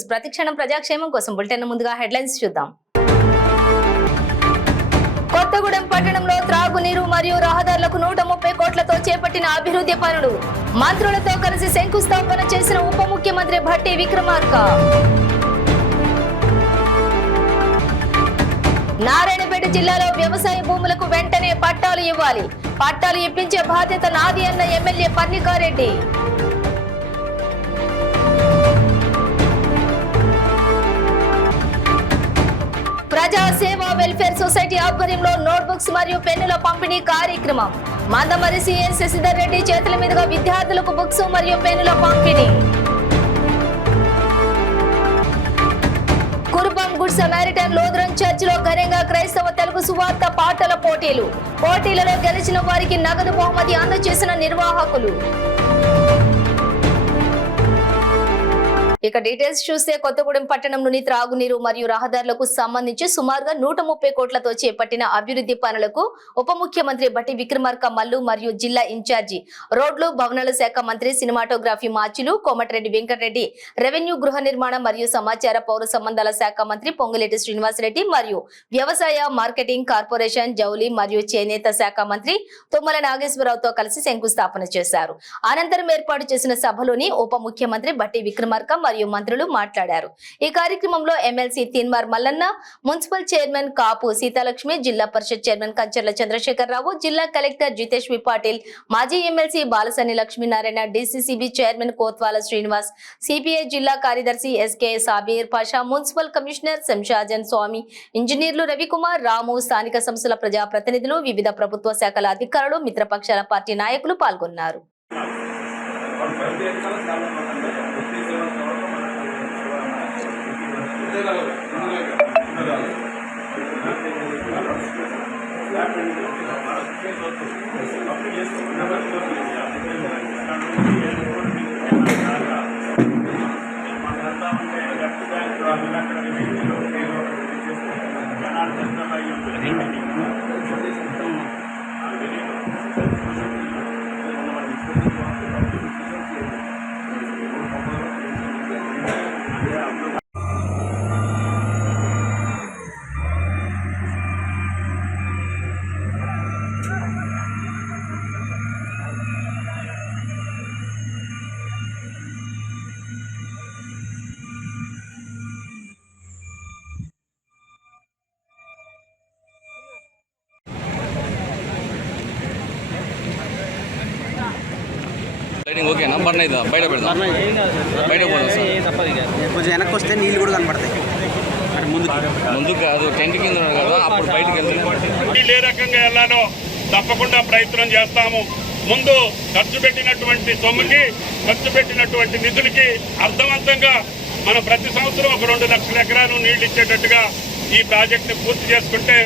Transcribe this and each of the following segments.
News ప్రతిక్షణం ప్రజాక్షేమం కోసం bulletin ముందుగా హెడ్లైన్స్ చూద్దాం. కొత్తగూడెం పట్టణంలో త్రాగునీరు మరియు రహదారులకు 130 కోట్లతో చేపట్టిన అభివృద్ధి పనులు మంత్రులతో కలిసి శంకుస్థాపన చేసిన ఉప ముఖ్యమంత్రి భట్టి విక్రమార్క. నారాయణపేట జిల్లాలో వ్యవసాయ భూములకు వెంటనే పట్టాలు ఇవ్వాలి, పట్టాలు ఇప్పించే బాధ్యత నాది అన్న ఎమ్మెల్యే పర్నికారెడ్డి. ప్రజా సేవా వెల్ఫేర్ సొసైటీ ఆధ్వర్యంలో నోట్బుక్స్ మరియు పెన్నుల పంపిణీ కార్యక్రమం. మందమరి సీఎం శశిధర్ రెడ్డి చేతుల మీదుగా విద్యార్థులకు బుక్స్ మరియు పెన్నుల పంపిణీ. కురుపాం గుడ్ సమారిటన్ లోథరన్ చర్చిలో ఘనంగా క్రైస్తవ తెలుగు సువార్త పాటల పోటీలు. పోటీలలో గెలిచిన వారికి నగదు బహుమతి అందజేసిన నిర్వాహకులు. ఇక డీటెయిల్స్ చూస్తే కొత్తగూడెం పట్టణంలోని త్రాగునీరు మరియు రహదారులకు సంబంధించి సుమారుగా 130 కోట్లతో చేపట్టిన అభివృద్ధి పనులకు ఉప ముఖ్యమంత్రి భట్టి విక్రమార్క మల్లు మరియు జిల్లా ఇన్ఛార్జి రోడ్లు భవనాల శాఖ మంత్రి సినిమాటోగ్రఫీ మార్చులు కోమటిరెడ్డి వెంకటరెడ్డి, రెవెన్యూ గృహ నిర్మాణం మరియు సమాచార పౌర సంబంధాల శాఖ మంత్రి పొంగులేటి శ్రీనివాసరెడ్డి మరియు వ్యవసాయ మార్కెటింగ్ కార్పొరేషన్ జౌలి మరియు చేనేత శాఖ మంత్రి తుమ్మల నాగేశ్వరరావుతో కలిసి శంకుస్థాపన చేశారు. అనంతరం ఏర్పాటు చేసిన సభలోని ఉప ముఖ్యమంత్రి భట్టి విక్రమార్క మరియు మంత్రులు మాట్లాడారు. ఈ కార్యక్రమంలో MLC Teenmar Mallanna, municipal chairman Kapu Seethalakshmi, జిల్లా పరిషత్ చైర్మన్ కంచర్ల చంద్రశేఖరరావు, జిల్లా కలెక్టర్ జితేష్ వి పాటిల్, మాజీ MLC Balasani Lakshminarayana, DCCB chairman Kotwala Srinivas, CPI జిల్లా కార్యదర్శి SK Sabir Pasha, municipal commissioner Shamshajan Swami, ఇంజనీర్లు రవికుమార్, రాము, స్థానిక సంస్థల ప్రజాప్రతినిధులు, వివిధ ప్రభుత్వ శాఖల అధికారులు, మిత్రపక్షాల పార్టీ నాయకులు పాల్గొన్నారు. ఓకే నంబర్ బయట పెడదాం, బయట కొంచెం వెనక్కి వస్తే నీళ్ళు కూడా కనపడతాయి. ముందుకు కాదు, టెంట్ కింద కదా, అప్పుడు బయటకు వెళ్తాం. ఏ రకంగా వెళ్ళాలో తప్పకుండా ప్రయత్నం చేస్తాము. ముందు ఖర్చు పెట్టినటువంటి సొమ్ముకి, ఖర్చు పెట్టినటువంటి నిధులకి అర్థవంతంగా మనం ప్రతి సంవత్సరం ఒక 2 లక్షల ఎకరాలు నీళ్లు ఇచ్చేటట్టుగా ఈ ప్రాజెక్టుని పూర్తి చేసుకుంటే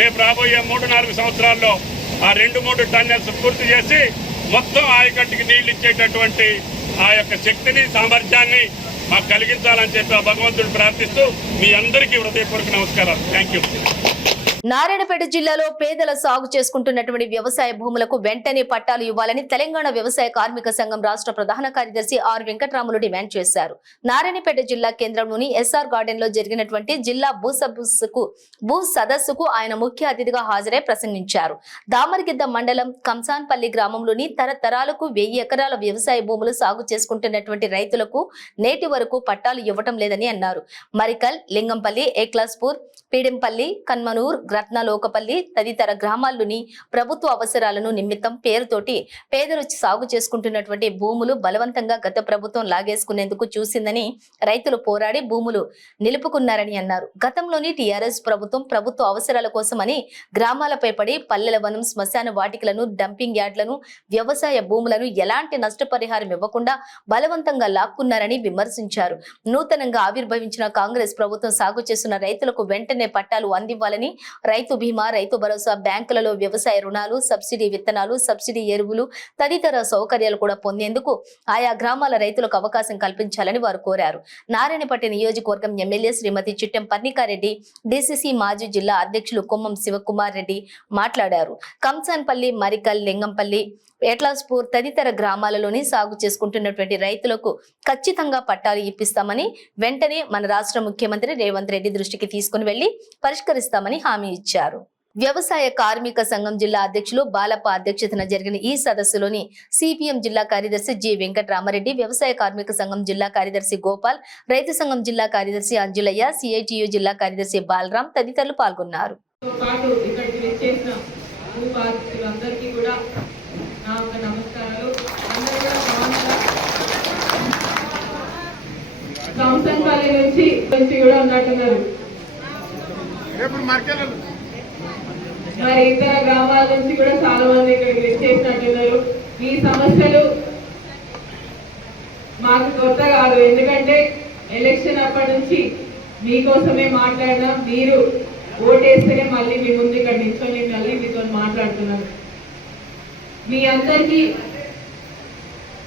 రేపు రాబోయే 3-4 సంవత్సరాల్లో ఆ 2-3 టన్నెల్స్ పూర్తి చేసి మొత్తం ఆయకట్టుకి నీళ్లు ఇచ్చేటటువంటి ఆ యొక్క శక్తిని, సామర్థ్యాన్ని మాకు కలిగించాలని చెప్పి ఆ భగవంతుడు ప్రార్థిస్తూ మీ అందరికీ హృదయపూర్వక నమస్కారాలు. Thank you. నారాయణపేట జిల్లాలో పేదల సాగు చేసుకుంటున్నటువంటి వ్యవసాయ భూములకు వెంటనే పట్టాలు ఇవ్వాలని తెలంగాణ వ్యవసాయ కార్మిక సంఘం రాష్ట్ర ప్రధాన కార్యదర్శి ఆర్ వెంకట్రాములు డిమాండ్ చేశారు. నారాయణపేట జిల్లా కేంద్రంలోని ఎస్ఆర్ గార్డెన్ లో జరిగినటువంటి జిల్లా భూ సదస్సుకు ఆయన ముఖ్య అతిథిగా హాజరై ప్రసంగించారు. దామరగిద్ద మండలం కంసాన్పల్లి గ్రామంలోని తరతరాలకు 1000 ఎకరాల వ్యవసాయ భూములు సాగు చేసుకుంటున్నటువంటి రైతులకు నేటి వరకు పట్టాలు ఇవ్వటం లేదని అన్నారు. మరికల్, లింగంపల్లి, ఏక్లాస్పూర్, పీడెంపల్లి, కన్మనూర్, రత్నలోకపల్లి తదితర గ్రామాల్లోని ప్రభుత్వ అవసరాలను నిమిత్తం పేరుతోటి పేదలు సాగు చేసుకుంటున్నటువంటి భూములు బలవంతంగా గత ప్రభుత్వం లాగేసుకునేందుకు చూసిందని రైతులు పోరాడి భూములు నిలుపుకున్నారని అన్నారు. గతంలోని టీఆర్ఎస్ ప్రభుత్వ అవసరాల కోసమని గ్రామాలపై పడి పల్లెల వనం, శ్మశాన వాటికలను, డంపింగ్ యార్డ్లను, వ్యవసాయ భూములను ఎలాంటి నష్టపరిహారం ఇవ్వకుండా బలవంతంగా లాక్కున్నారని విమర్శించారు. నూతనంగా ఆవిర్భవించిన కాంగ్రెస్ ప్రభుత్వం సాగు చేస్తున్న రైతులకు వెంటనే పట్టాలు అందివ్వాలని, రైతు బీమా, రైతు భరోసా, బ్యాంకులలో వ్యవసాయ రుణాలు, సబ్సిడీ విత్తనాలు, సబ్సిడీ ఎరువులు తదితర సౌకర్యాలు కూడా పొందేందుకు ఆయా గ్రామాల రైతులకు అవకాశం కల్పించాలని వారు కోరారు. నారాయణపేట నియోజకవర్గం ఎమ్మెల్యే శ్రీమతి చిట్టెం పర్నికారెడ్డి, డిసిసి మాజీ జిల్లా అధ్యక్షులు కొమ్మం శివకుమార్ రెడ్డి మాట్లాడారు. కంసాన్పల్లి, మరికల్, లింగంపల్లి, పేట్లాస్పూర్ తదితర గ్రామాలలోని సాగు చేసుకుంటున్నటువంటి రైతులకు ఖచ్చితంగా పట్టాలు ఇప్పిస్తామని వెంటనే మన రాష్ట్ర ముఖ్యమంత్రి రేవంత్ రెడ్డి దృష్టికి తీసుకుని వెళ్లి పరిష్కరిస్తామని హామీ ఇచ్చారు. వ్యవసాయ కార్మిక సంఘం జిల్లా అధ్యక్షులు బాలప్ప అధ్యక్షతన జరిగిన ఈ సదస్సులోని సిపిఎం జిల్లా కార్యదర్శి జి వెంకటరామరెడ్డి, వ్యవసాయ కార్మిక సంఘం జిల్లా కార్యదర్శి గోపాల్, రైతు సంఘం జిల్లా కార్యదర్శి అంజులయ్య, సిఐటియు జిల్లా కార్యదర్శి బాలరాం తదితరులు పాల్గొన్నారు. మరి ఇతర గ్రామాల నుంచి కూడా చాలా మంది ఇక్కడికి వచ్చేసినట్టున్నారు. ఈ సమస్యలు మాకు కొత్త కాదు, ఎందుకంటే ఎలక్షన్ అప్పటి నుంచి మీకోసమే మాట్లాడినా, మీరు ఓటేస్తేనే మళ్ళీ మీ ముందు ఇక్కడ నిల్చొని మళ్ళీ మీతో మాట్లాడుతున్నాను. మీ అందరికీ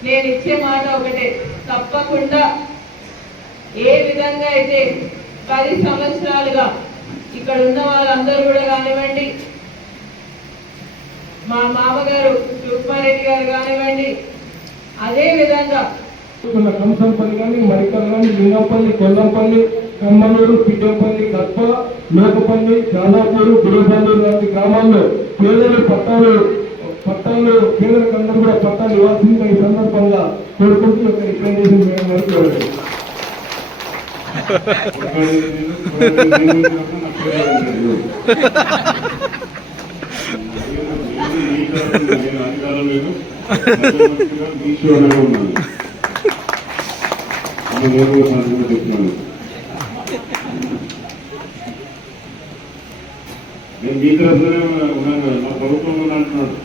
నేను ఇచ్చే మాట ఒకటే, తప్పకుండా ఏ విధంగా అయితే 10 సంవత్సరాలుగా ఇక్కడ ఉన్న వాళ్ళందరూ కూడా కానివ్వండి, మా మామగారు సుకుమారెడ్డి గారు కానివ్వండి, అదే విధంగా కంసంపల్లి కానీ, మరికల్ కానీ, లింగంపల్లి, కొల్లంపల్లి, కమ్మనూరు, పిట్టంపల్లి, కప్ప, మేకపల్లి, చాలాపూరు, గురుపల్లి లాంటి గ్రామాల్లో పేదలు పట్టాలు పేదలకందరూ కూడా పట్టాలు ఇవ్వాల్సిందిగా ఈ సందర్భంగా కోరుకుంటూ ఒక రికమెండేషన్ చేయడం వరకు అధికారం లేదు, చెప్తున్నాను. నేను మీ తరఫునే ఉన్నాను, నా ప్రభుత్వంలో అంటున్నాడు.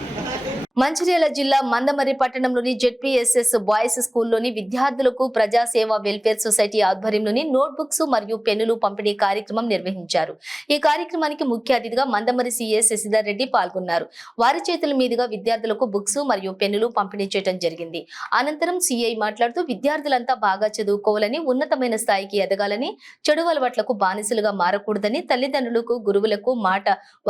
మంచిర్యాల జిల్లా మందమర్రి పట్టణంలోని జెడ్పీఎస్ఎస్ బాయ్స్ స్కూల్లోని విద్యార్థులకు ప్రజాసేవ వెల్ఫేర్ సొసైటీ ఆధ్వర్యంలోని నోట్బుక్స్ మరియు పెన్నులు పంపిణీ కార్యక్రమం నిర్వహించారు. ఈ కార్యక్రమానికి ముఖ్య అతిథిగా మందమర్రి సీఏ శశిధర్ రెడ్డి పాల్గొన్నారు. వారి చేతుల మీదుగా విద్యార్థులకు బుక్స్ మరియు పెన్నులు పంపిణీ చేయడం జరిగింది. అనంతరం సీఐ మాట్లాడుతూ విద్యార్థులంతా బాగా చదువుకోవాలని, ఉన్నతమైన స్థాయికి ఎదగాలని, చెడు అలవాట్లకు బానిసలుగా మారకూడదని, తల్లిదండ్రులకు, గురువులకు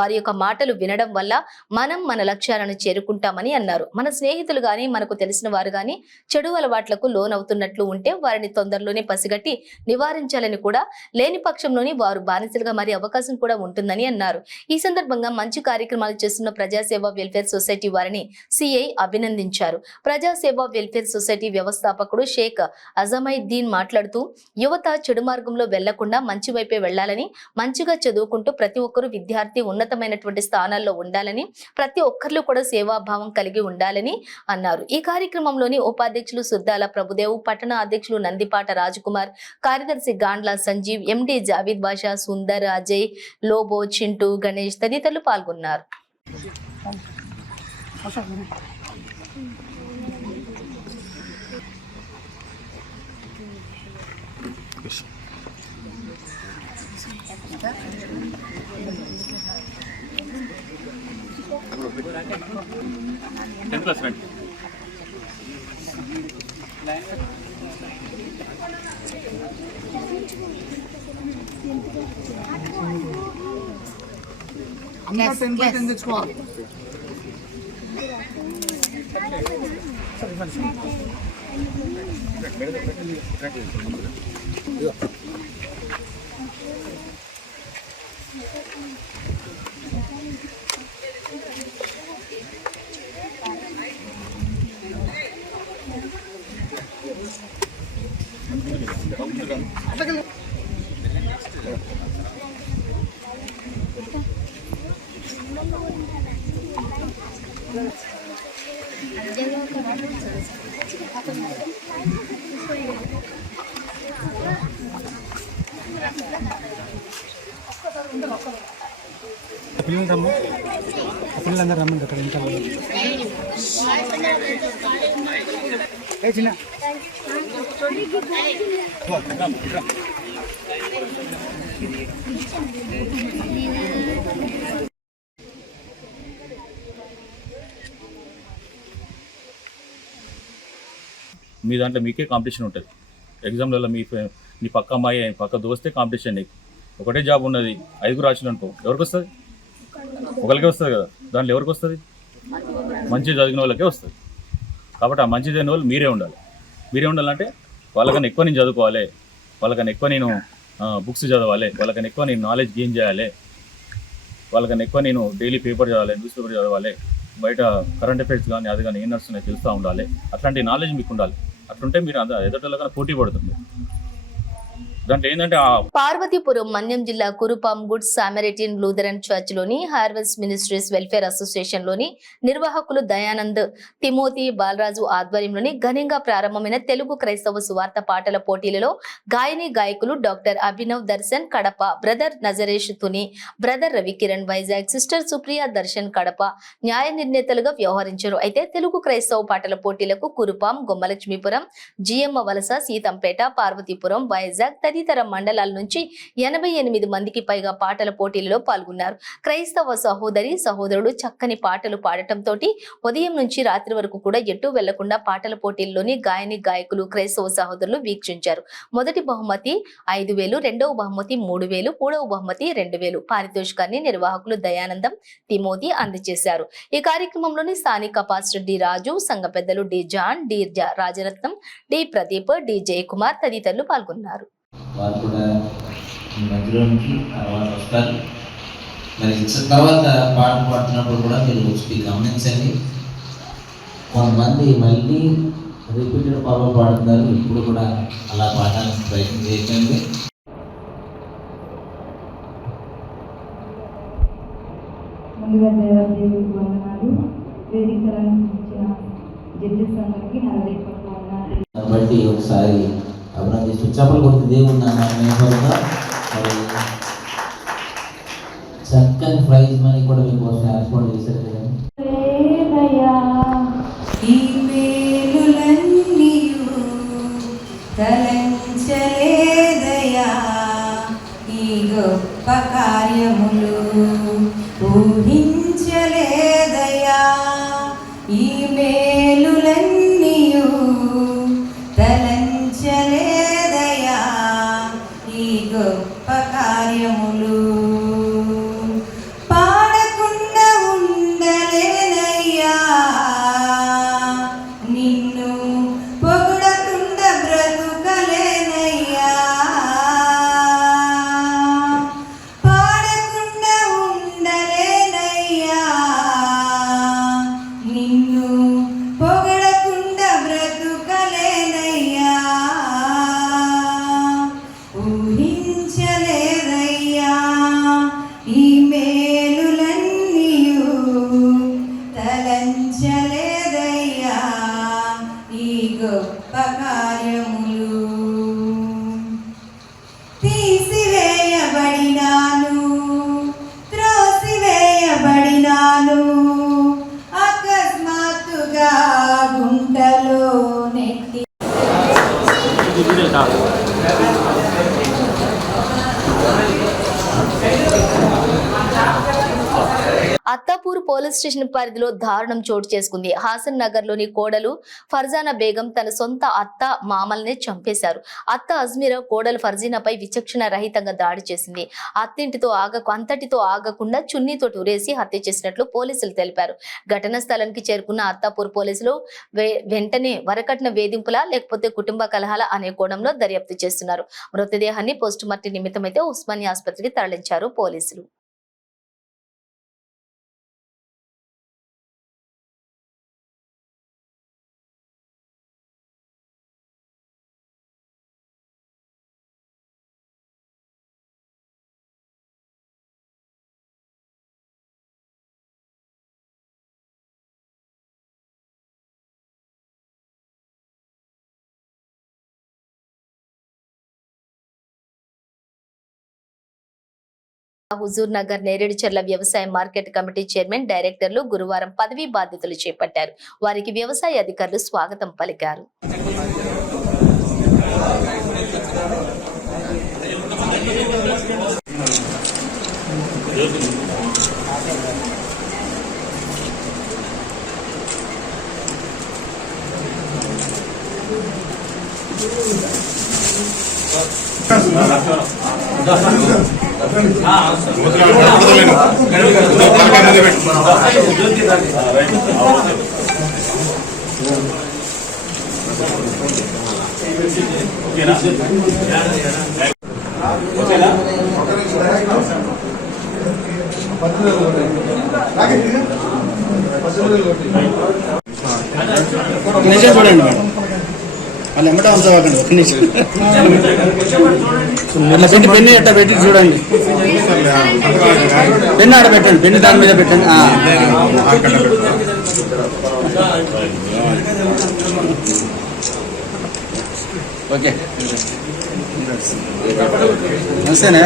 వారి యొక్క మాటలు వినడం వల్ల మనం మన లక్ష్యాలను చేరుకుంటామని అన్నారు. మన స్నేహితులు గాని, మనకు తెలిసిన వారు గాని చెడు అలవాట్లకు లోనవుతున్నట్లు ఉంటే వారిని తొందరలోనే పసిగట్టి నివారించాలని కూడా, లేని పక్షంలోని వారు బానిసలుగా మారే అవకాశం కూడా ఉంటుందని అన్నారు. ఈ సందర్భంగా మంచి కార్యక్రమాలు చేస్తున్న ప్రజాసేవ వెల్ఫేర్ సొసైటీ వారిని సిఐ అభినందించారు. ప్రజాసేవ వెల్ఫేర్ సొసైటీ వ్యవస్థాపకుడు షేక్ అజమైద్దీన్ మాట్లాడుతూ, యువత చెడు మార్గంలో వెళ్లకుండా మంచి వైపే వెళ్లాలని, మంచిగా చదువుకుంటూ ప్రతి ఒక్కరూ విద్యార్థి ఉన్నతమైనటువంటి స్థానాల్లో ఉండాలని, ప్రతి ఒక్కరిలో కూడా సేవాభావం కలిగి ఉండాలని అన్నారు. ఈ కార్యక్రమంలోని ఉపాధ్యక్షులు సుద్దాల ప్రభుదేవ్, పట్టణ అధ్యక్షులు నందిపాట రాజకుమార్, కార్యదర్శి గాండ్ల సంజీవ్, ఎండి జావీద్ బాషా, సుందర్, అజయ్, లోబో, చింటూ, గణేష్ తదితరులు పాల్గొన్నారు. తెచ్చుకోవాలి. పిల్లలందరూ రమ్మండి అక్కడ ఇంకా చిన్న మీ దాంట్లో మీకే కాంపిటీషన్ ఉంటుంది. ఎగ్జామ్లలో నీ పక్క అమ్మాయి పక్క దోస్తే కాంపిటీషన్. నీకు ఒకటే జాబ్ ఉన్నది, 5 రాశులు అనుకో, ఎవరికి వస్తుంది? ఒకరికి వస్తుంది కదా, దాంట్లో ఎవరికి వస్తుంది? మంచి చదివిన వాళ్ళకే వస్తుంది. కాబట్టి ఆ మంచి చదివిన వాళ్ళు మీరే ఉండాలంటే వాళ్ళకన్నా ఎక్కువ నేను చదువుకోవాలి, వాళ్ళకన్నా ఎక్కువ నేను బుక్స్ చదవాలి, వాళ్ళకన్నా ఎక్కువ నేను నాలెడ్జ్ గెయిన్ చేయాలి, వాళ్ళకన్నా ఎక్కువ నేను డైలీ పేపర్ చదవాలి, న్యూస్ పేపర్ చదవాలి, బయట కరెంట్ అఫైర్స్ కానీ అది కానీ ఏం నడుస్తున్నాయి తెలుస్తూ ఉండాలి. అట్లాంటి నాలెడ్జ్ మీకు ఉండాలి. అట్లుంటే మీరు ఎదుటోళ్ళకన్నా పోటీ పడుతుంది. దాంట్లో ఏంటంటే పార్వతీపురం మన్యం జిల్లా కురుపాం గుడ్ సామరిటిన్ లూథరన్ చర్చ్ లోని హార్వెస్ట్ మినిస్ట్రీస్ వెల్ఫేర్ అసోసియేషన్ లోని నిర్వాహకులు దయానంద్, తిమోతి, బాలరాజు ఆధ్వర్యంలోని ఘనంగా ప్రారంభమైన తెలుగు క్రైస్తవ సువార్త పాటల పోటీలలో గాయని గాయకులు doctor Abhinav Darshan Kadapa, brother Nazaresh Tuni, brother Ravikiran Vizag, sister Supriya Darshan Kadapa న్యాయ నిర్ణేతలుగా వ్యవహరించారు. అయితే తెలుగు క్రైస్తవ పాటల పోటీలకు కురుపాం, గొమ్మలక్ష్మీపురం, జిఎమ్మ వలస, సీతంపేట, పార్వతీపురం, వైజాగ్ తదితర మండలాల నుంచి 88 మందికి పైగా పాటల పోటీలలో పాల్గొన్నారు. క్రైస్తవ సహోదరి సహోదరుడు చక్కని పాటలు పాడటంతో ఉదయం నుంచి రాత్రి వరకు కూడా ఎటు వెళ్లకుండా పాటల పోటీల్లోని గాయని గాయకులు క్రైస్తవ సహోదరులు వీక్షించారు. మొదటి బహుమతి 5,000, రెండవ బహుమతి 3,000, మూడవ బహుమతి 2,000 పారితోషికాన్ని నిర్వాహకులు దయానందం, తిమోతి అందజేశారు. ఈ కార్యక్రమంలోని స్థానిక పాస్టర్ డి రాజు, సంఘ పెద్దలు D John, D Rajaratnam, D Pradeep, D Jayakumar తదితరులు పాల్గొన్నారు. వారు కూడా మీ మధ్యలోనికి తర్వాత వస్తారు. మరి తర్వాత పాట పాడుతున్నప్పుడు కూడా మీరు వచ్చి గమనించండి. కొంతమంది మళ్ళీ రిపీటెడ్ పాటలు పాడుతున్నారు. ఇప్పుడు కూడా అలా పాడడానికి ప్రయత్నం చేయకండి. ముందుగా దేవాదేవుడికి వందనాలు. వేదికలను ఇచ్చిన జడ్జెస్ అందరికీ నా హృదయపూర్వక వందనాలు. కాబట్టి ఒకసారి అభినందిస్తూ చెప్పలు కొడుతూ దేవుడు మరి చక్కని ప్రైజ్ మనీ కూడా మీకోసం ఏర్పాటు చేశారు కదండి. ఈ మేలులన్నీయు తలంచలేదయా, ఈ గొప్ప కార్యములు ఊహించలేదయా, ఈ మేలులన్నీయు తలంచలేదయా, ఈ గొప్ప కార్యములు పాడకుండా ఉండలేనయ్యా, నిన్ను పొగడకుండా బ్రతుకలేనయ్యా, పాడకుండా ఉండలేనయ్యా, నిన్ను పొగడకుండా బ్రతుకలేనయ్యా, ఊహించలేదయ్యా, ఈ మేలులన్నీయు తలంచలేదయ్యా, ఈ గొప్ప కార్యములు తీసివేయబడినాను, త్రోసివేయబడినాను, అకస్మాత్తుగా గుంటలో నెట్టి అత్తాపూర్ పోలీస్ స్టేషన్ పరిధిలో దారుణం చోటు చేసుకుంది. హాసన్ నగర్ లోని కోడలు ఫర్జానా బేగం తన సొంత అత్త మామల్ని చంపేశారు. అత్త అజ్మీరా కోడలు ఫర్జీనాపై విచక్షణ రహితంగా దాడి చేసింది. అంతటితో ఆగకుండా చున్నీతో ఉరేసి హత్య చేసినట్లు పోలీసులు తెలిపారు. ఘటనా స్థలానికి చేరుకున్న అత్తాపూర్ పోలీసులు వెంటనే వరకట్న వేధింపులా లేకపోతే కుటుంబ కలహాల అనే కోణంలో దర్యాప్తు చేస్తున్నారు. మృతదేహాన్ని పోస్టుమార్టం నిమిత్తమైతే ఉస్మానియా ఆసుపత్రికి తరలించారు పోలీసులు. హుజూర్ నగర్ నేరేడుచర్ల వ్యవసాయ మార్కెట్ కమిటీ చైర్మన్, డైరెక్టర్లు గురువారం పదవీ బాధ్యతలు చేపట్టారు. వారికి వ్యవసాయ అధికారులు స్వాగతం పలికారు. నిమిషం చూడండి మేడం, వాళ్ళు ఎమ్మట ఉంచవాకండి, ఒక నిమిషం ఇట్లా పెట్టి పెన్ను ఎట్లా పెట్టి చూడండి, పెన్ను ఆడ పెట్టండి, పెన్ను దాని మీద పెట్టండి. ఓకే నమస్తేనే.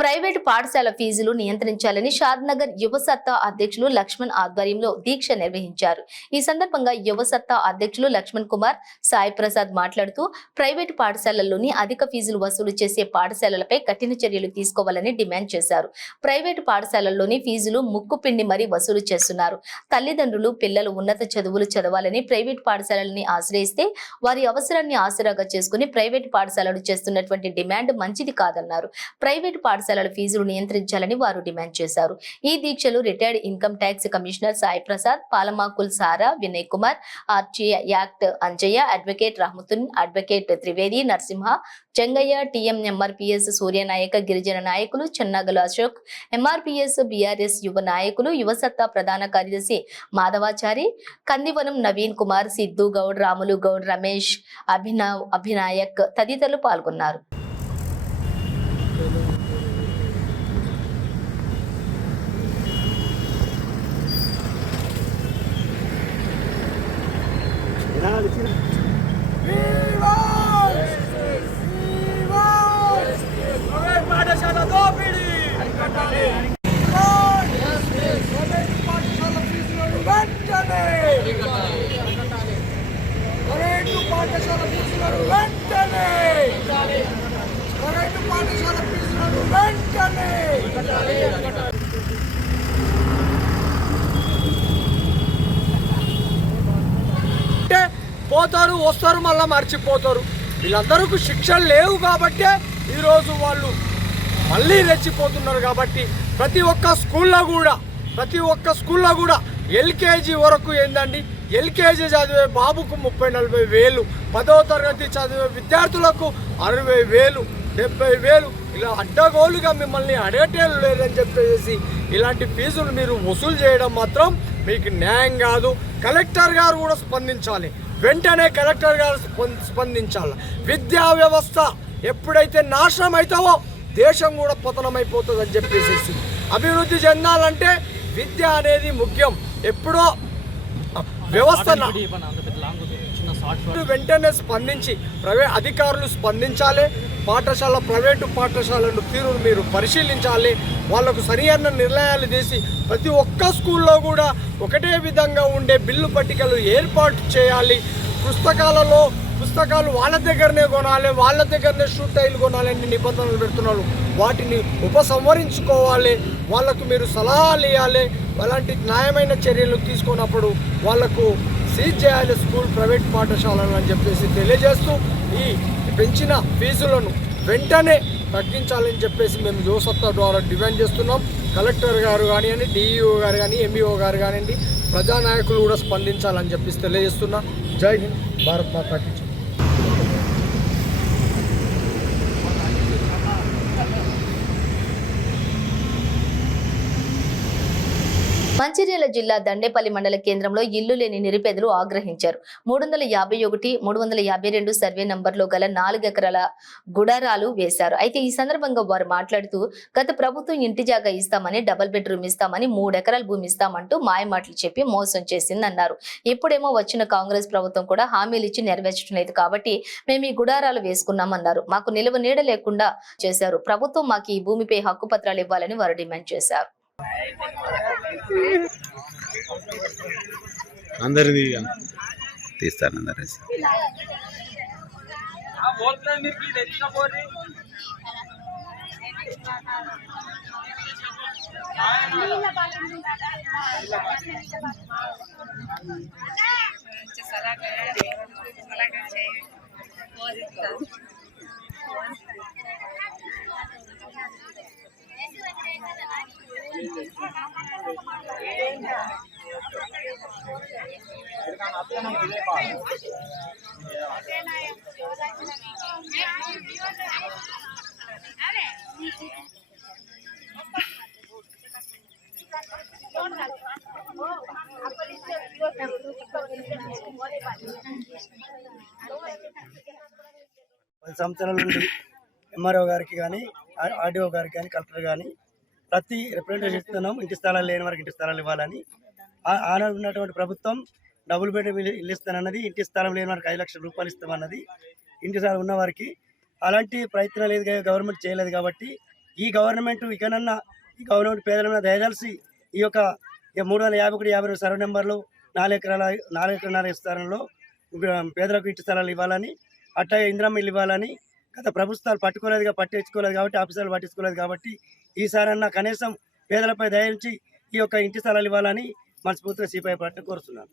ప్రైవేటు పాఠశాల ఫీజులు నియంత్రించాలని షాద్నగర్ యువసత్తా అధ్యక్షులు లక్ష్మణ్ ఆధ్వర్యంలో దీక్ష నిర్వహించారు. ఈ సందర్భంగా యువసత్తా అధ్యక్షులు లక్ష్మణ్ కుమార్ సాయి ప్రసాద్ మాట్లాడుతూ ప్రైవేటు పాఠశాలల్లోని అధిక ఫీజులు వసూలు చేసే పాఠశాలలపై కఠిన చర్యలు తీసుకోవాలని డిమాండ్ చేశారు. ప్రైవేటు పాఠశాలల్లోని ఫీజులు ముక్కుపిండి మరీ వసూలు చేస్తున్నారు. తల్లిదండ్రులు పిల్లలు ఉన్నత చదువులు చదవాలని ప్రైవేటు పాఠశాలలని ఆశ్రయిస్తే వారి అవసరాన్ని ఆసరాగా చేసుకుని ప్రైవేటు పాఠశాలలు చేస్తున్నటువంటి డిమాండ్ మంచిది కాదన్నారు. ప్రైవేటు పాఠశాలల ఫీజులు నియంత్రించాలని వారు డిమాండ్ చేశారు. ఈ దీక్షలు retired income tax commissioner Sai Prasad, Palamakul Sara, Vinay Kumar, RT act Anjaiah, advocate Rahamatun, advocate Trivedi, Narasimha, Chengaiah, TM MRPS Suryanayaka, గిరిజన నాయకులు చెన్నాగల అశోక్, ఎంఆర్పీఎస్ బీఆర్ఎస్ యువ నాయకులు, యువసత్తా ప్రధాన కార్యదర్శి మాధవాచారి, కందివనం నవీన్ కుమార్, సిద్ధు గౌడ్, రాములు గౌడ్, రమేష్, అభినాయక్ తదితరులు పాల్గొన్నారు. పాఠశాల దోపిడీ అరికట్టాలి. పాఠశాల ఫీజులను వెంటనే ప్రైవేటు పాఠశాల ఫీజులను వెంటనే ప్రైవేటు పాఠశాల ఫీజులను వెంటనే పోతారు, వస్తారు, మళ్ళీ మర్చిపోతారు. వీళ్ళందరికీ శిక్షలు లేవు కాబట్టే ఈరోజు వాళ్ళు మళ్ళీ రెచ్చిపోతున్నారు. కాబట్టి ప్రతి ఒక్క స్కూల్లో కూడా ఎల్కేజీ వరకు ఏందండి, ఎల్కేజీ చదివే బాబుకు 30-40 వేలు, 10వ తరగతి చదివే విద్యార్థులకు 60 వేలు, 70 వేలు, ఇలా అడ్డగోలుగా మిమ్మల్ని అడగటేలు లేదని చెప్పేసి ఇలాంటి ఫీజులు మీరు వసూలు చేయడం మాత్రం మీకు న్యాయం కాదు. కలెక్టర్ గారు కూడా స్పందించాలి, వెంటనే కలెక్టర్ గారు స్పందించాలి. విద్యా వ్యవస్థ ఎప్పుడైతే నాశనం అవుతావో దేశం కూడా పతనమైపోతుంది అని చెప్పేసి అభివృద్ధి చెందాలంటే విద్య అనేది ముఖ్యం. ఎప్పుడో వ్యవస్థ వెంటనే స్పందించి అధికారులు స్పందించాలి. ప్రైవేటు పాఠశాలను తీరును మీరు పరిశీలించాలి. వాళ్లకు సరైన నిర్ణయాలు చేసి ప్రతి ఒక్క స్కూల్లో కూడా ఒకటే విధంగా ఉండే బిల్లు పట్టికలు ఏర్పాటు చేయాలి. పుస్తకాలు వాళ్ళ దగ్గరనే కొనాలి, వాళ్ళ దగ్గరనే షూ టైలు కొనాలని నిబంధనలు పెడుతున్నారు. వాటిని ఉపసంహరించుకోవాలి. వాళ్ళకు మీరు సలహాలు ఇవ్వాలి. అలాంటి న్యాయమైన చర్యలు తీసుకున్నప్పుడు వాళ్లకు సీజ్ చేయాలి స్కూల్ ప్రైవేట్ పాఠశాలను అని చెప్పేసి తెలియజేస్తూ ఈ పెంచిన ఫీజులను వెంటనే తగ్గించాలని చెప్పేసి మేము యువసత్తా ద్వారా డిమాండ్ చేస్తున్నాం. కలెక్టర్ గారు కానివ్వండి, డిఈఓ గారు కానీ, ఎంఈఓ గారు కానివ్వండి, ప్రజానాయకులు కూడా స్పందించాలని చెప్పేసి తెలియజేస్తున్నా. జై హింద్, భారత్ మాతా కీ జై. మంచిర్యాల జిల్లా దండేపల్లి మండల కేంద్రంలో ఇల్లు లేని నిరుపేదలు ఆగ్రహించారు. 351, 352 సర్వే నంబర్లో గల 4 ఎకరాల గుడారాలు వేశారు. అయితే ఈ సందర్భంగా వారు మాట్లాడుతూ గత ప్రభుత్వం ఇంటి జాగా ఇస్తామని, డబుల్ బెడ్రూమ్ ఇస్తామని, 3 ఎకరాల భూమి ఇస్తామంటూ మాయమాటలు చెప్పి మోసం చేసిందన్నారు. ఇప్పుడేమో వచ్చిన కాంగ్రెస్ ప్రభుత్వం కూడా హామీలు ఇచ్చి నెరవేర్చడం లేదు కాబట్టి మేము ఈ గుడారాలు వేసుకున్నామన్నారు. మాకు నిలువ నీడ లేకుండా చేశారు. ప్రభుత్వం మాకు ఈ భూమిపై హక్కు పత్రాలు ఇవ్వాలని వారు డిమాండ్ చేశారు. అందరిది తీస్తాను అందరి సంవత్సరాల నుండి ఎంఆర్ఓ గారికి కానీ ఆర్డీఓ గారికి కానీ కలెక్టర్ కానీ ప్రతి రిప్రజెంటేషన్ ఇస్తున్నాం. ఇంటి స్థలాలు లేని వారికి ఇంటి స్థలాలు ఇవ్వాలని. ఆనాడు ఉన్నటువంటి ప్రభుత్వం డబుల్ బెడ్రూమ్ ఇల్లు ఇస్తానన్నది, ఇంటి స్థలం లేని వారికి 5 లక్షల రూపాయలు ఇస్తామన్నది. ఇంటి స్థలం ఉన్న వారికి అలాంటి ప్రయత్నం లేదు, గవర్నమెంట్ చేయలేదు. కాబట్టి ఈ గవర్నమెంట్ ఇకనన్నా ఈ గవర్నమెంట్ పేదల మీద దయదలిసి ఈ యొక్క 351-52 సర్వే నెంబర్లు 4 ఎకరాల స్థలంలో పేదలకు ఇంటి స్థలాలు ఇవ్వాలని, అట్లా ఇందిరమ్మ ఇల్లు ఇవ్వాలని గత ప్రభుత్వాలు పట్టించుకోలేదు కాబట్టి, ఆఫీసర్లు పట్టించుకోలేదు కాబట్టి ఈసారన్నా కనీసం పేదలపై దయించి ఈ యొక్క ఇంటి స్థలాలు ఇవ్వాలని మనస్ఫూర్తిగా సిపిఐ పార్టీ కోరుతున్నాను.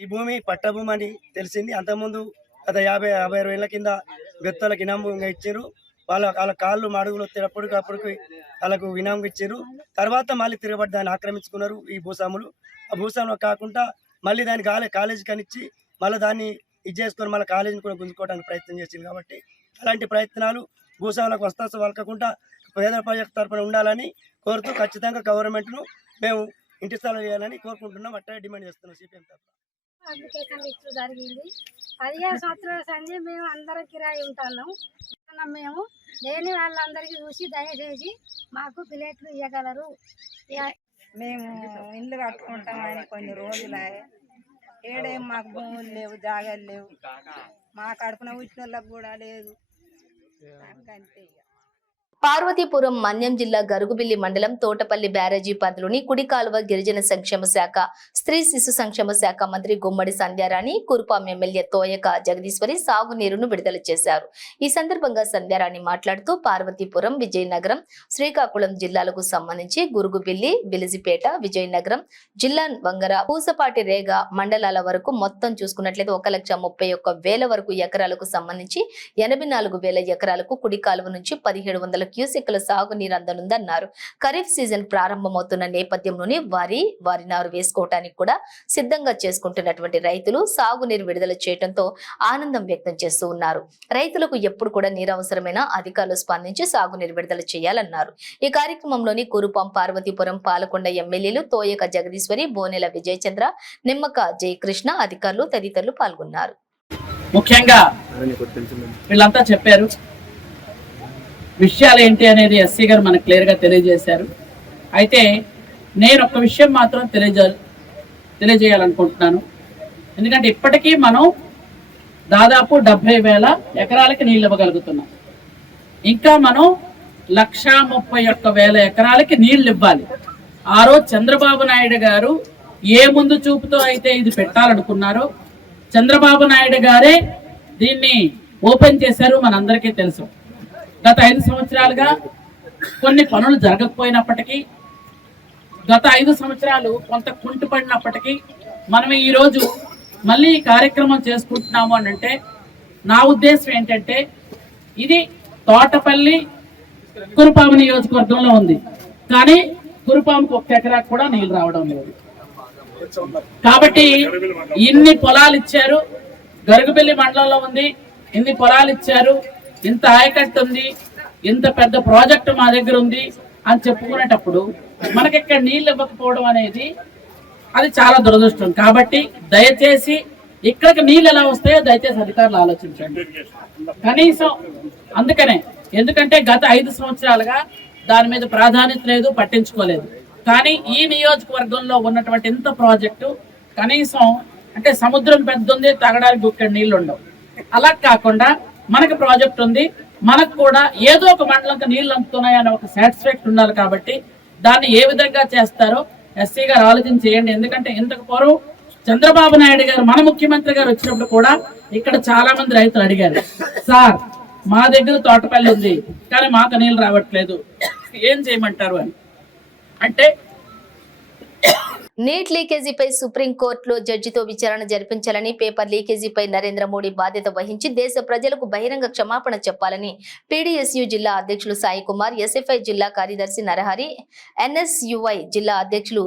ఈ భూమి పట్టభూమి అని తెలిసింది. అంతకుముందు గత 50-60 ఏళ్ల కింద వ్యక్తులకు ఇనాంగా ఇచ్చారు. వాళ్ళ కాళ్ళు మడుగులు వచ్చేటప్పటికప్పటికి వాళ్ళకు ఇనాంగా ఇచ్చారు. తర్వాత మళ్ళీ తిరగబడి దాన్ని ఆక్రమించుకున్నారు ఈ భూస్వాములు. ఆ భూస్వాములు కాకుండా మళ్ళీ దాన్ని కాలేజీ కనిచ్చి మళ్ళీ దాన్ని ఇది చేసుకొని మళ్ళీ కాలేజీని కూడా గుంజుకోవడానికి ప్రయత్నం చేసింది. కాబట్టి అలాంటి ప్రయత్నాలు భూస్వాములకు వస్తాసు వలకకుండా పేదల ప్రజల తరఫున ఉండాలని కోరుతూ ఖచ్చితంగా గవర్నమెంట్ను మేము ఇంటి స్థలాలు చేయాలని కోరుకుంటున్నాం. అట్లా డిమాండ్ చేస్తున్నాం సిపిఎం తరఫున. అప్లికేషన్ ఇచ్చు జరిగింది. 15 సంవత్సరాల సంది మేము అందరం కిరాయి ఉంటున్నాం. మేము లేని వాళ్ళందరికీ చూసి దయచేసి మాకు ప్లేట్లు ఇవ్వగలరు. మేము ఇల్లు కట్టుకుంటామని కొన్ని రోజులే ఏడేం మాకు భూములు లేవు, జాగాలు లేవు. మా కడుపున వచ్చిన వాళ్ళకు కూడా లేదు. అంతే. పార్వతీపురం మన్యం జిల్లా గరుగుబిల్లి మండలం తోటపల్లి బ్యారేజీ పరిధిలోని కుడి కాలువ గిరిజన సంక్షేమ శాఖ, స్త్రీ శిశు సంక్షేమ శాఖ మంత్రి గుమ్మడి సంధ్యారాణి, కురుపాం ఎమ్మెల్యే తోయక జగదీశ్వరి సాగునీరును విడుదల చేశారు. ఈ సందర్భంగా సంధ్యారాణి మాట్లాడుతూ పార్వతీపురం, విజయనగరం, శ్రీకాకుళం జిల్లాలకు సంబంధించి గురుగుబిల్లి, బిలిజిపేట, విజయనగరం జిల్లా వంగర, పూసపాటి రేగ మండలాల వరకు మొత్తం చూసుకున్నట్లయితే 1,31,000 వరకు ఎకరాలకు సంబంధించి 84,000 ఎకరాలకు కుడి కాలువ నుంచి 1,700 క్యూసెక్ల సాగునీరు అందనుందన్నారు. ఖరీఫ్ సీజన్ ప్రారంభమవుతున్న నేపథ్యంలోనే వారి నారు వేసుకోవటానికి కూడా సిద్ధంగా చేసుకుంటున్నటువంటి రైతులు సాగునీరు విడుదల చేయడంతో ఆనందం వ్యక్తం చేస్తూ ఉన్నారు. రైతులకు ఎప్పుడు కూడా నీరు అవసరమైన అధికారులు స్పందించి సాగునీరు విడుదల చేయాలన్నారు. ఈ కార్యక్రమంలోని కురుపాం, పార్వతీపురం, పాలకొండ ఎమ్మెల్యేలు తోయక జగదీశ్వరి, బోనెల విజయచంద్ర, నిమ్మక జయకృష్ణ తదితరులు పాల్గొన్నారు. ముఖ్యంగా వీళ్ళంతా చెప్పారు విషయాలు ఏంటి అనేది ఎస్సీ గారు మనకు క్లియర్గా తెలియజేశారు. అయితే నేను ఒక విషయం మాత్రం తెలియజేయాలనుకుంటున్నాను. ఎందుకంటే ఇప్పటికీ మనం దాదాపు 70,000 ఎకరాలకి నీళ్ళు ఇవ్వగలుగుతున్నాం. ఇంకా మనం 131,000 ఎకరాలకి నీళ్ళు ఇవ్వాలి. ఆ రోజు చంద్రబాబు నాయుడు గారు ఏ ముందు చూపుతో అయితే ఇది పెట్టాలనుకున్నారో చంద్రబాబు నాయుడు గారే దీన్ని ఓపెన్ చేశారు, మనందరికీ తెలుసు. గత 5 సంవత్సరాలుగా కొన్ని పనులు జరగకపోయినప్పటికీ, గత 5 సంవత్సరాలు కొంత కుంటుపడినప్పటికీ మనం ఈరోజు మళ్ళీ ఈ కార్యక్రమం చేసుకుంటున్నాము అని అంటే నా ఉద్దేశం ఏంటంటే ఇది తోటపల్లి కురుపాము నియోజకవర్గంలో ఉంది, కానీ కురుపాముకు 1 ఎకరాకు కూడా నీళ్ళు రావడం లేదు. కాబట్టి ఇన్ని పొలాలు ఇచ్చారు, గరుగుబిల్లి మండలంలో ఉంది, ఇన్ని పొలాలు ఇచ్చారు, ఇంత ఆయకట్టు ఉంది, ఇంత పెద్ద ప్రాజెక్టు మా దగ్గర ఉంది అని చెప్పుకునేటప్పుడు మనకి ఇక్కడ నీళ్ళు ఇవ్వకపోవడం అనేది అది చాలా దురదృష్టం. కాబట్టి దయచేసి ఇక్కడికి నీళ్ళు ఎలా వస్తాయో దయచేసి అధికారులు ఆలోచించండి కనీసం. ఎందుకంటే గత 5 సంవత్సరాలుగా దాని మీద ప్రాధాన్యత లేదు, పట్టించుకోలేదు. కానీ ఈ నియోజకవర్గంలో ఉన్నటువంటి ఇంత ప్రాజెక్టు కనీసం అంటే సముద్రం పెద్ద ఉంది, తాగడానికి ఇక్కడ నీళ్లు ఉండవు. అలా కాకుండా మనకి ప్రాజెక్ట్ ఉంది, మనకు కూడా ఏదో ఒక మండలంకి నీళ్లు అందుతున్నాయి అనే ఒక సాటిస్ఫాక్షన్ ఉండాలి. కాబట్టి దాన్ని ఏ విధంగా చేస్తారో ఎస్సీ గారు ఆలోచన చేయండి. ఎందుకంటే ఇంతకు పూర్వం చంద్రబాబు నాయుడు గారు మన ముఖ్యమంత్రి గారు వచ్చినప్పుడు కూడా ఇక్కడ చాలా మంది రైతులు అడిగారు, సార్ మా దగ్గర తోటపల్లి ఉంది కానీ మాకు నీళ్ళు రావట్లేదు, ఏం చేయమంటారు అని. అంటే నీట్ లీకేజీపై సుప్రీంకోర్టులో జడ్జితో విచారణ జరిపించాలని, పేపర్ లీకేజీపై నరేంద్ర మోడీ బాధ్యత వహించి దేశ ప్రజలకు బహిరంగ క్షమాపణ చెప్పాలని పీడీఎస్యూ జిల్లా అధ్యక్షులు సాయి కుమార్, ఎస్ఎఫ్ఐ జిల్లా కార్యదర్శి నరహరి, ఎన్ఎస్యుఐ జిల్లా అధ్యక్షులు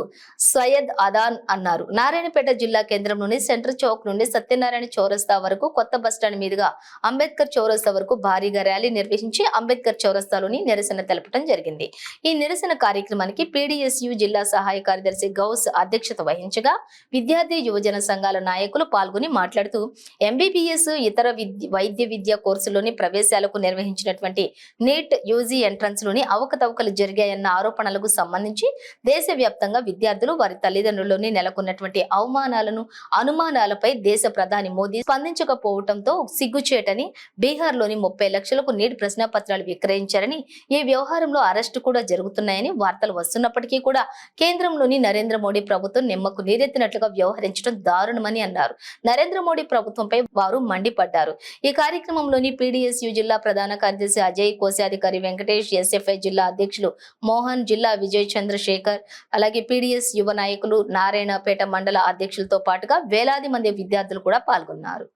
సయ్యద్ అదాన్ అన్నారు. నారాయణపేట జిల్లా కేంద్రంలోని సెంట్రల్ చౌక్ నుండి సత్యనారాయణ చౌరస్తా వరకు, కొత్త బస్టాండ్ మీదుగా అంబేద్కర్ చౌరస్తా వరకు భారీగా ర్యాలీ నిర్వహించి అంబేద్కర్ చౌరస్తాలోని నిరసన తెలపడం జరిగింది. ఈ నిరసన కార్యక్రమానికి పీడీఎస్యూ జిల్లా సహాయ కార్యదర్శి గౌస్ అధ్యక్షత వహించగా విద్యార్థి యువజన సంఘాల నాయకులు పాల్గొని మాట్లాడుతూ ఎంబీబీఎస్ ఇతర వైద్య విద్యా కోర్సులోని ప్రవేశాలకు నిర్వహించినటువంటి నీట్ యూజీ ఎంట్రన్స్ లోని అవకతవకలు జరిగాయన్న ఆరోపణలకు సంబంధించి దేశవ్యాప్తంగా విద్యార్థులు వారి తల్లిదండ్రుల్లోని నెలకొన్నటువంటి అవమానాలను, అనుమానాలపై దేశ ప్రధాని మోదీ స్పందించకపోవడంతో సిగ్గుచేటని, బీహార్లోని 30 లక్షలకు నీట్ ప్రశ్నపత్రాలు విక్రయించారని, ఈ వ్యవహారంలో అరెస్టు కూడా జరుగుతున్నాయని వార్తలు వస్తున్నప్పటికీ కూడా కేంద్రంలోని నరేంద్ర మోడీ ప్రభుత్వం నిమ్మకు నీరెత్తినట్లుగా వ్యవహరించడం దారుణమని అన్నారు. నరేంద్ర మోడీ ప్రభుత్వంపై వారు మండిపడ్డారు. ఈ కార్యక్రమంలోని పీడీఎస్యూ జిల్లా ప్రధాన కార్యదర్శి అజయ్, కోశాధికారి వెంకటేష్, ఎస్ఎఫ్ఐ జిల్లా అధ్యక్షులు మోహన్, జిల్లా విజయ్ చంద్రశేఖర్, అలాగే పీడీఎస్ యువ నాయకులు, నారాయణపేట మండల అధ్యక్షులతో పాటుగా వేలాది మంది విద్యార్థులు కూడా పాల్గొన్నారు.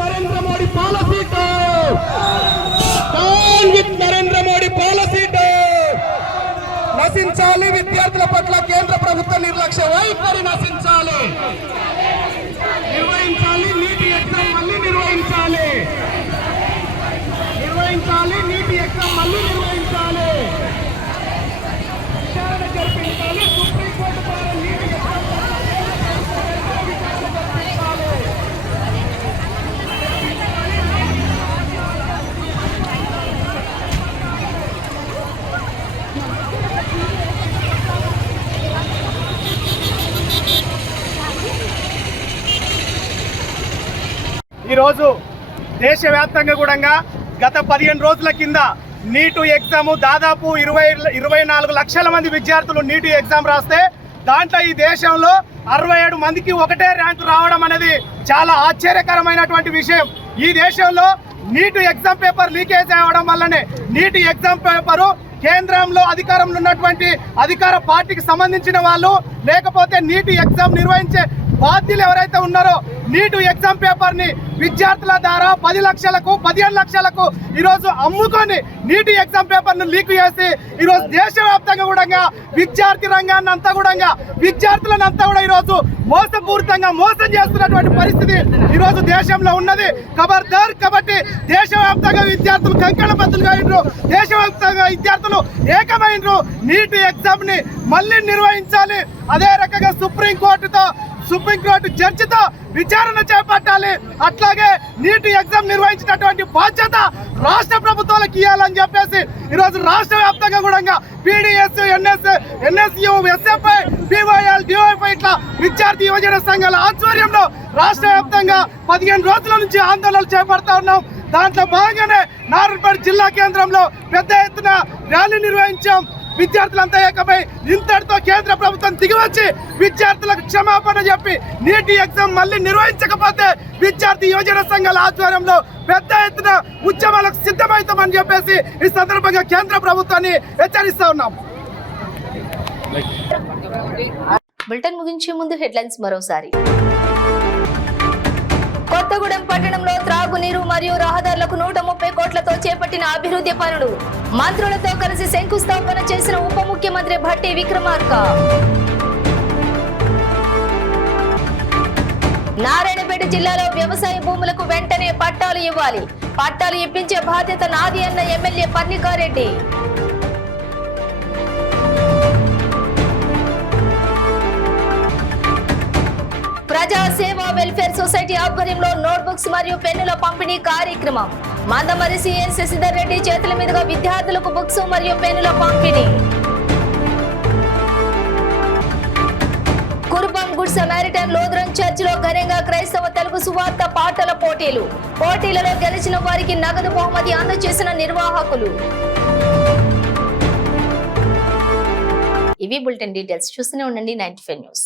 నరేంద్ర మోడీ పాలసీతో నరేంద్ర మోడీ పాలసీతో నశించాలి. విద్యార్థుల పట్ల కేంద్ర ప్రభుత్వ నిర్లక్ష్య వైఖరి నశించాలి. నిర్వహించాలి నీటి ఎగ్జామ్ మళ్ళీ నిర్వహించాలి. నీటి ఎగ్జామ్ మళ్ళీ నిర్వహించాలి. విచారణ జరిపించాలి. సుప్రీంకోర్టు ద్వారా నీటి ఎగ్జామ్ ఈరోజు దేశవ్యాప్తంగా కూడా గత 15 రోజుల కింద నీటు ఎగ్జామ్ దాదాపు 24 లక్షల మంది విద్యార్థులు నీటు ఎగ్జామ్ రాస్తే దాంట్లో ఈ దేశంలో 67 మందికి ఒకటే ర్యాంకు రావడం అనేది చాలా ఆశ్చర్యకరమైనటువంటి విషయం. ఈ దేశంలో నీటు ఎగ్జామ్ పేపర్ లీకేజ్ అవ్వడం వల్లనే నీటి ఎగ్జామ్ పేపరు కేంద్రంలో అధికారంలో ఉన్నటువంటి అధికార పార్టీకి సంబంధించిన వాళ్ళు, లేకపోతే నీటి ఎగ్జామ్ నిర్వహించే బాధ్యులు ఎవరైతే ఉన్నారో నీటు ఎగ్జామ్ పేపర్ ని విద్యార్థుల ద్వారా 10 లక్షలకు 15 లక్షలకు ఈరోజు అమ్ముకొని నీటి ఎగ్జామ్ పేపర్ ను లీక్ చేసి ఈరోజు దేశవ్యాప్తంగా కూడా విద్యార్థి రంగాన్ని అంతా కూడా విద్యార్థులను అంతా కూడా ఈరోజు మోసపూరితంగా మోసం చేస్తున్నటువంటి పరిస్థితి ఈరోజు దేశంలో ఉన్నది. ఖబర్దార్. కాబట్టి దేశవ్యాప్తంగా విద్యార్థులు కంకణ బద్దులుగా అయినరు, దేశవ్యాప్తంగా విద్యార్థులు ఏకమైనరు. నీటి ఎగ్జామ్ ని మళ్ళీ నిర్వహించాలి. అదే రకంగా సుప్రీంకోర్టు జడ్జితో విచారణ చేపట్టాలి. అట్లాగే నీటి ఎగ్జామ్ నిర్వహించినటువంటి బాధ్యత రాష్ట్ర ప్రభుత్వాలకు ఇవ్వాలని చెప్పేసి ఈరోజు రాష్ట్ర వ్యాప్తంగా కూడా పీడీఎస్, ఎన్ఎస్యూ, ఎస్ఎఫ్ఐ, బీవైఎల్, డివైఎఫ్ఐ ఇట్లా విద్యార్థి యువజన సంఘాల ఆధ్వర్యంలో రాష్ట్ర వ్యాప్తంగా 15 రోజుల నుంచి ఆందోళనలు చేపడతా ఉన్నాం. దాంట్లో భాగంగానే నారాయణపేట జిల్లా కేంద్రంలో పెద్ద ఎత్తున ర్యాలీ నిర్వహించాం. విద్యార్థులంతా ఏకమై ఇంతటితో కేంద్ర ప్రభుత్వం దిగివచ్చి విద్యార్థులకు క్షమాపణ చెప్పి నీటి ఎగ్జామ్ మళ్ళీ నిర్వహించకపోతే విద్యార్థి యువజన సంఘాల ఆధ్వర్యంలో పెద్ద ఎత్తున ఉద్యమాలకు సిద్ధమవుతామని చెప్పేసి ఈ సందర్భంగా కేంద్ర ప్రభుత్వాన్ని హెచ్చరిస్తా ఉన్నాం. బులెటిన్ ముగించే ముందు హెడ్లైన్స్ మరోసారి. కొత్తగూడెం పట్టణంలో త్రాగునీరు మరియు రహదారులకు 130 కోట్లతో చేపట్టిన అభివృద్ధి పనులు. మంత్రులతో కలిసి శంకుస్థాపన చేసిన ఉప ముఖ్యమంత్రి భట్టి విక్రమార్క. నారాయణపేట జిల్లాలో వ్యవసాయ భూములకు వెంటనే పట్టాలు ఇవ్వాలి. పట్టాలు ఇప్పించే బాధ్యత నాది అన్న ఎమ్మెల్యే పర్ణికారెడ్డి. ప్రజా సేవా వెల్ఫేర్ సొసైటీ ఆధ్వర్యంలో నోట్బుక్స్ మరియు పెన్నుల పంపిణీ కార్యక్రమం. మందమరి సీఎం శశిధర్ రెడ్డి చేతుల మీదుగా విద్యార్థులకు బుక్స్ మరియు పెన్నుల పంపిణీ. కుర్బాన్ గుడ్ సమారిటన్ లోథరన్ చర్చిలో ఘనంగా క్రైస్తవ తెలుగు సువార్త పాటల పోటీలు. పోటీలలో గెలిచిన వారికి నగదు బహుమతి అందజేసిన నిర్వాహకులు. ఇవి బులెటిన్ డీటెయిల్స్. చూస్తూనే ఉండండి 95 న్యూస్.